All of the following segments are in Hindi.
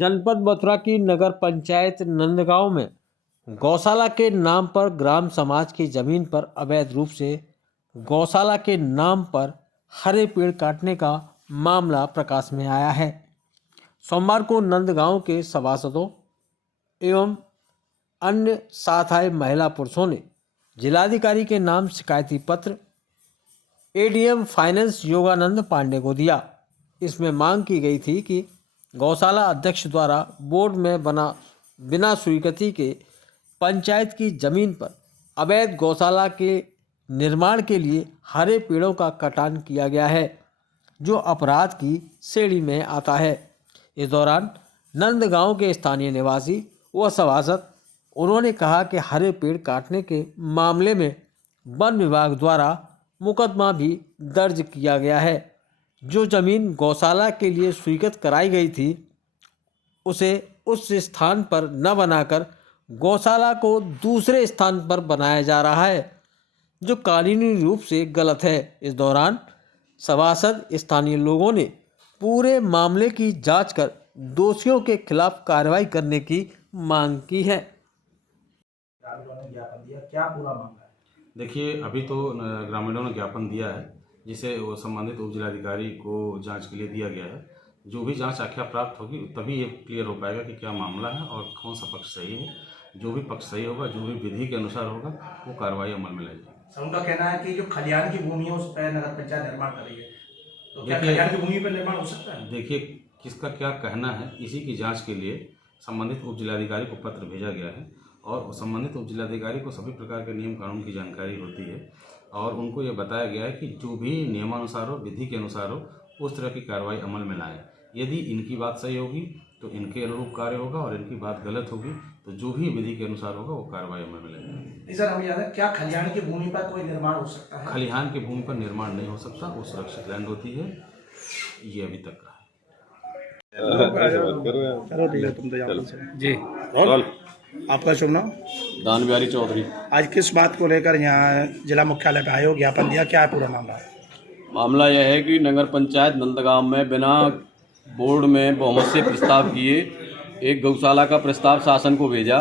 जनपद मथुरा की नगर पंचायत नंदगांव में गौशाला के नाम पर ग्राम समाज की जमीन पर अवैध रूप से गौशाला के नाम पर हरे पेड़ काटने का मामला प्रकाश में आया है। सोमवार को नंदगांव के सभासदों एवं अन्य साथ आए महिला पुरुषों ने जिलाधिकारी के नाम शिकायती पत्र एडीएम फाइनेंस योगानंद पांडे को दिया। इसमें मांग की गई थी कि गौशाला अध्यक्ष द्वारा बोर्ड में बिना स्वीकृति के पंचायत की जमीन पर अवैध गौशाला के निर्माण के लिए हरे पेड़ों का कटान किया गया है, जो अपराध की श्रेणी में आता है। इस दौरान नंदगांव के स्थानीय निवासी व सभासद उन्होंने कहा कि हरे पेड़ काटने के मामले में वन विभाग द्वारा मुकदमा भी दर्ज किया गया है। जो जमीन गौशाला के लिए स्वीकृत कराई गई थी उसे उस स्थान पर न बनाकर गौशाला को दूसरे स्थान पर बनाया जा रहा है, जो कानूनी रूप से गलत है। इस दौरान सभासद स्थानीय लोगों ने पूरे मामले की जांच कर दोषियों के खिलाफ कार्रवाई करने की मांग की है। क्या पूरा मामला है? देखिए, अभी तो ग्रामीणों ने ज्ञापन दिया है, जिसे वो संबंधित उप जिलाधिकारी को जांच के लिए दिया गया है। जो भी जांच आख्या प्राप्त होगी तभी ये क्लियर हो पाएगा कि क्या मामला है और कौन सा पक्ष सही है। जो भी पक्ष सही होगा, जो भी विधि के अनुसार होगा, वो कार्रवाई अमल में लाई जाएगी। सर, उनका कहना है कि जो खलिहान की भूमि है उस पर नगर पंचायत निर्माण कर रही है, तो क्या खलिहान की भूमि पर निर्माण हो सकता है? देखिए, किसका क्या कहना है, इसी की जाँच के लिए संबंधित उप जिलाधिकारी को पत्र भेजा गया है और संबंधित उप जिलाधिकारी को सभी प्रकार के नियम कानून की जानकारी होती है और उनको ये बताया गया है कि जो भी नियमानुसार हो, विधि के अनुसार हो, उस तरह की कार्रवाई अमल में लाएं। यदि इनकी बात सही होगी तो इनके अनुरूप कार्य होगा और इनकी बात गलत होगी तो जो भी विधि के अनुसार होगा वो कार्रवाई अमल में लाएंगे। सर, हमें याद है, क्या खलिहान की भूमि पर कोई निर्माण हो सकता है? खलिहान की भूमि पर निर्माण नहीं हो सकता, वो सुरक्षित लैंड होती है। ये अभी तक रहा जी। आपका शुभ नाम? दान बिहारी चौधरी। आज किस बात को लेकर यहाँ जिला मुख्यालय पे आए हो, ज्ञापन दिया, क्या है पूरा मामला? मामला यह है कि नगर पंचायत नंदगांव में बिना बोर्ड में बहुमत से प्रस्ताव किए एक गौशाला का प्रस्ताव शासन को भेजा,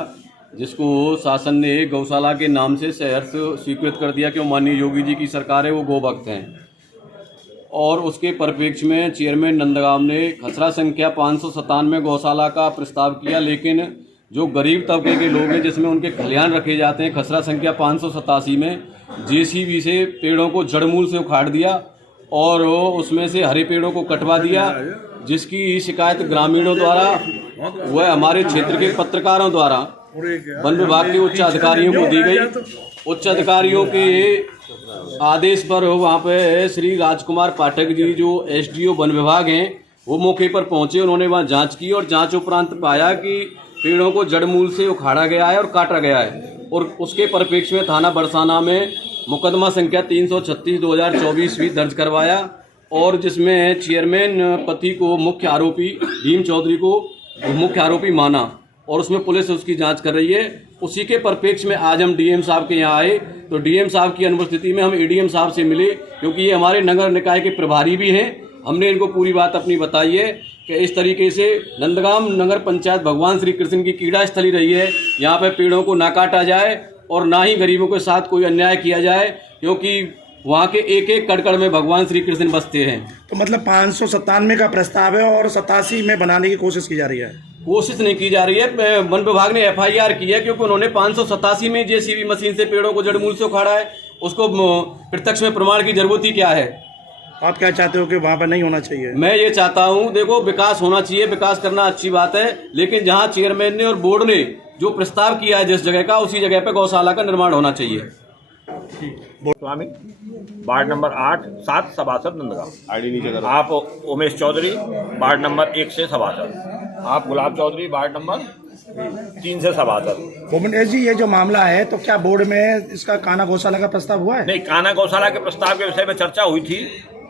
जिसको शासन ने गौशाला के नाम से सहर्ष स्वीकृत कर दिया कि माननीय योगी जी की सरकार है, वो गोभक्त हैं। और उसके परिप्रेक्ष्य में चेयरमैन नंदगांव ने खसरा संख्या 597 गौशाला का प्रस्ताव किया, लेकिन जो गरीब तबके के लोग हैं जिसमें उनके खलिहान रखे जाते हैं, खसरा संख्या 587 में जेसीबी से पेड़ों को जड़मूल से उखाड़ दिया और उसमें से हरे पेड़ों को कटवा दिया, जिसकी शिकायत ग्रामीणों द्वारा व हमारे क्षेत्र के पत्रकारों द्वारा वन विभाग के उच्च अधिकारियों को दी गई। उच्च अधिकारियों के आदेश पर वहाँ पे श्री राजकुमार पाठक जी, जो एसडीओ वन विभाग हैं, वो मौके पर पहुँचे। उन्होंने वहाँ जांच की और जांच उपरांत पाया कि पेड़ों को जड़मूल से उखाड़ा गया है और काटा गया है और उसके परिप्रेक्ष्य में थाना बरसाना में मुकदमा संख्या 336/2024 भी दर्ज करवाया और जिसमें चेयरमैन पति को मुख्य आरोपी भीम चौधरी को मुख्य आरोपी माना और उसमें पुलिस उसकी जांच कर रही है। उसी के परिप्रेक्ष्य में आज हम डीएम साहब के यहाँ आए, तो डीएम साहब की अनुपस्थिति में हम एडीएम साहब से मिले, क्योंकि ये हमारे नगर निकाय के प्रभारी भी हैं। हमने इनको पूरी बात अपनी बताई है कि इस तरीके से नंदगांव नगर पंचायत भगवान श्री कृष्ण की क्रीड़ा स्थली रही है, यहाँ पे पेड़ों को ना काटा जाए और ना ही गरीबों के साथ कोई अन्याय किया जाए, क्योंकि वहाँ के एक एक कड़कड़ में भगवान श्री कृष्ण बसते हैं। तो मतलब 597 का प्रस्ताव है और 87 में बनाने की कोशिश की जा रही है? कोशिश नहीं की जा रही है, वन विभाग ने एफआईआर की है, क्योंकि उन्होंने 587 में जेसीबी मशीन से पेड़ों को जड़मूल से उखाड़ा है। उसको प्रत्यक्ष में प्रमाण की जरूरत ही क्या है? आप क्या चाहते हो कि वहाँ पर नहीं होना चाहिए? मैं ये चाहता हूँ, देखो, विकास होना चाहिए, विकास करना अच्छी बात है, लेकिन जहाँ चेयरमैन ने और बोर्ड ने जो प्रस्ताव किया है जिस जगह का, उसी जगह पे गौशाला का निर्माण होना चाहिए। स्वामी, वार्ड नंबर 8-7 सभासद नंदगांव। आईडी नीचे करो। आप उमेश चौधरी, वार्ड नंबर 1 से सभासद। आप गुलाब चौधरी, वार्ड नंबर 3 से सभासद। भूपेंद्र जी, ये जो मामला है, तो क्या बोर्ड में इसका काना गौशाला का प्रस्ताव हुआ है? नहीं, काना गौशाला के प्रस्ताव के विषय में चर्चा हुई थी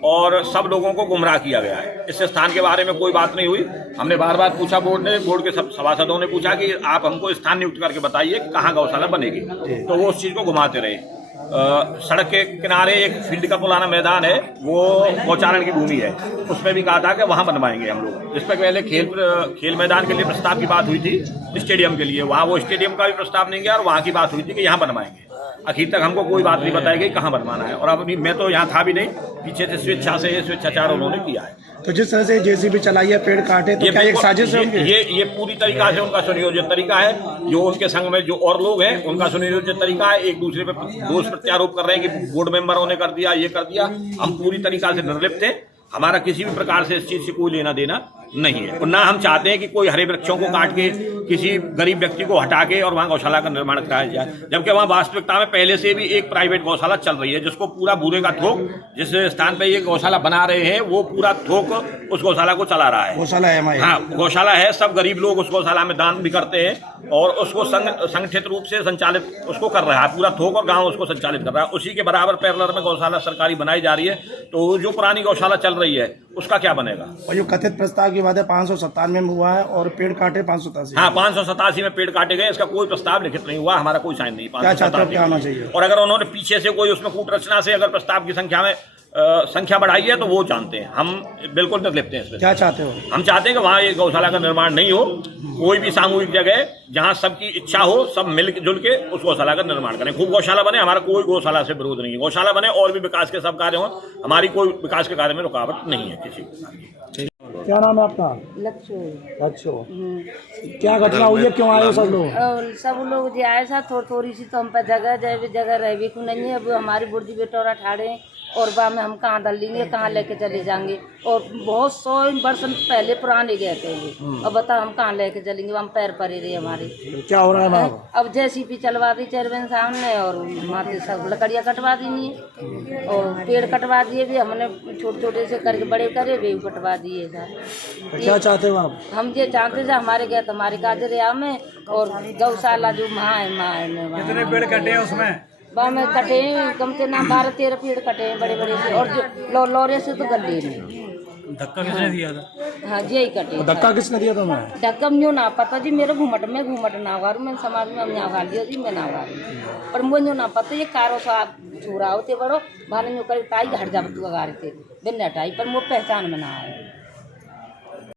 और सब लोगों को गुमराह किया गया है। इस स्थान के बारे में कोई बात नहीं हुई। हमने बार बार पूछा, बोर्ड के सब सभासदों ने पूछा कि आप हमको स्थान नियुक्त करके बताइए कि कहाँ गौशाला बनेगी, तो वो उस चीज़ को घुमाते रहे। सड़क के किनारे एक फील्ड का पुराना मैदान है, वो गौचारण की भूमि है, उसमें भी कहा था कि वहाँ बनवाएंगे हम लोग। जिस पर पहले खेल मैदान के लिए प्रस्ताव की बात हुई थी, स्टेडियम के लिए, वहाँ वो स्टेडियम का भी प्रस्ताव नहीं गया और वहाँ की बात हुई थी कि यहाँ बनवाएंगे। आखिर तक हमको कोई बात नहीं बताई गई कहाँ बनवाना है, और अभी मैं तो यहाँ था भी नहीं, पीछे से स्वेच्छा से ये स्वेच्छाचार उन्होंने किया है। तो जिस तरह से जेसीबी चलाई है, पेड़ काटे, तो क्या एक साजिश है उनकी? ये पूरी तरीका से उनका सुनियोजित तरीका है। जो उनके संग में जो और लोग हैं उनका सुनियोजित तरीका है, एक दूसरे पे दोष प्रत्यारोप कर रहे हैं कि बोर्ड मेंबरों ने कर दिया, ये कर दिया। हम पूरी तरीका से निर्लिप्त हैं, हमारा किसी भी प्रकार से इस चीज से कोई लेना देना नहीं है, और ना हम चाहते हैं कि कोई हरे वृक्षों को काट के किसी गरीब व्यक्ति को हटा के और वहाँ गौशाला का निर्माण कराया जाए, जबकि वहाँ वास्तविकता में पहले से भी एक प्राइवेट गौशाला चल रही है, जिसको पूरा बूरे का थोक, जिस स्थान पे ये गौशाला बना रहे हैं वो पूरा थोक उस गौशाला को चला रहा है। गौशाला है हमारी? हाँ, गौशाला है, सब गरीब लोग उस गौशाला में दान भी करते हैं और उसको संगठित रूप से संचालित उसको कर रहा है, पूरा थोक और गाँव उसको संचालित कर रहा है। उसी के बराबर पैरेलल में गौशाला सरकारी बनाई जा रही है, तो जो पुरानी गौशाला चल रही है उसका क्या बनेगा? और जो कथित प्रस्ताव की बात है 597 में हुआ है और पेड़ काटे 587। हाँ, 587 में पेड़ काटे गए, इसका कोई प्रस्ताव लिखित नहीं हुआ, हमारा कोई साइन नहीं। क्या चाहते हो, क्या होना चाहिए? और अगर उन्होंने पीछे से कोई उसमें कूट रचना से अगर प्रस्ताव की संख्या बढ़ाई है तो वो जानते हैं, हम बिल्कुल निर्लिप्त हैं इसमें। क्या चाहते हो? हम चाहते हैं कि वहाँ एक गौशाला का निर्माण नहीं हो, कोई भी सामूहिक जगह जहाँ सबकी इच्छा हो, सब मिलजुल के उस गौशाला का निर्माण करें, खूब गौशाला बने। हमारा कोई गौशाला से विरोध नहीं है, गौशाला बने और भी विकास के सब कार्य हों, हमारी कोई विकास के कार्य में रुकावट नहीं है किसी प्रकार की। क्या नाम है आपका? लक्ष्य। क्या घटना हुई है, क्यों आए हो सब लोग? सब लोग जो आए था थोड़ी सी, तो हम पर जगह रह भी क्यों नहीं है। अब हमारी बुर्जी बेटोरा ठाड़े और बा में हम कहाँ दल लेंगे, कहाँ लेके चले जाएंगे, और बहुत 100 वर्ष पहले पुराने गए थे ये। अब बताओ हम कहाँ लेके चलेंगे, हम पैर परे रहे हमारे। क्या हो रहा है वहाँ? अब जेसीबी चलवा दी चेयरमैन साहब ने, और माथे सब लकड़ियाँ कटवा दी और पेड़ कटवा दिए भी हमने, छोटे छोटे से करके बड़े करे भी कटवा दिए सर। तो क्या चाहते हो आप? हम ये चाहते थे हमारे गए तो हमारे काजरिया में, और गौशाला जो माँ कितने पेड़ कटे हैं उसमें? वहाँ में कटे कम से ना 12-13 पेड़ कटे हैं बड़े बड़े से, और जो लौरे से तो गले में। धक्का किसने दिया था? हाँ जी, यही कटे। धक्का किसने दिया था? मैं धक्का मुझे ना पता जी, मेरे घूमट ना वारू, मैं समाज में हम यहाँ लियो जी, मैं ना वारू, पर मुझे ना पता ये कारो सा छुरा होते बड़ो भाले जो कर ताई हट जा तू अगारे थे बिन हटाई, पर वो पहचान में ना आए।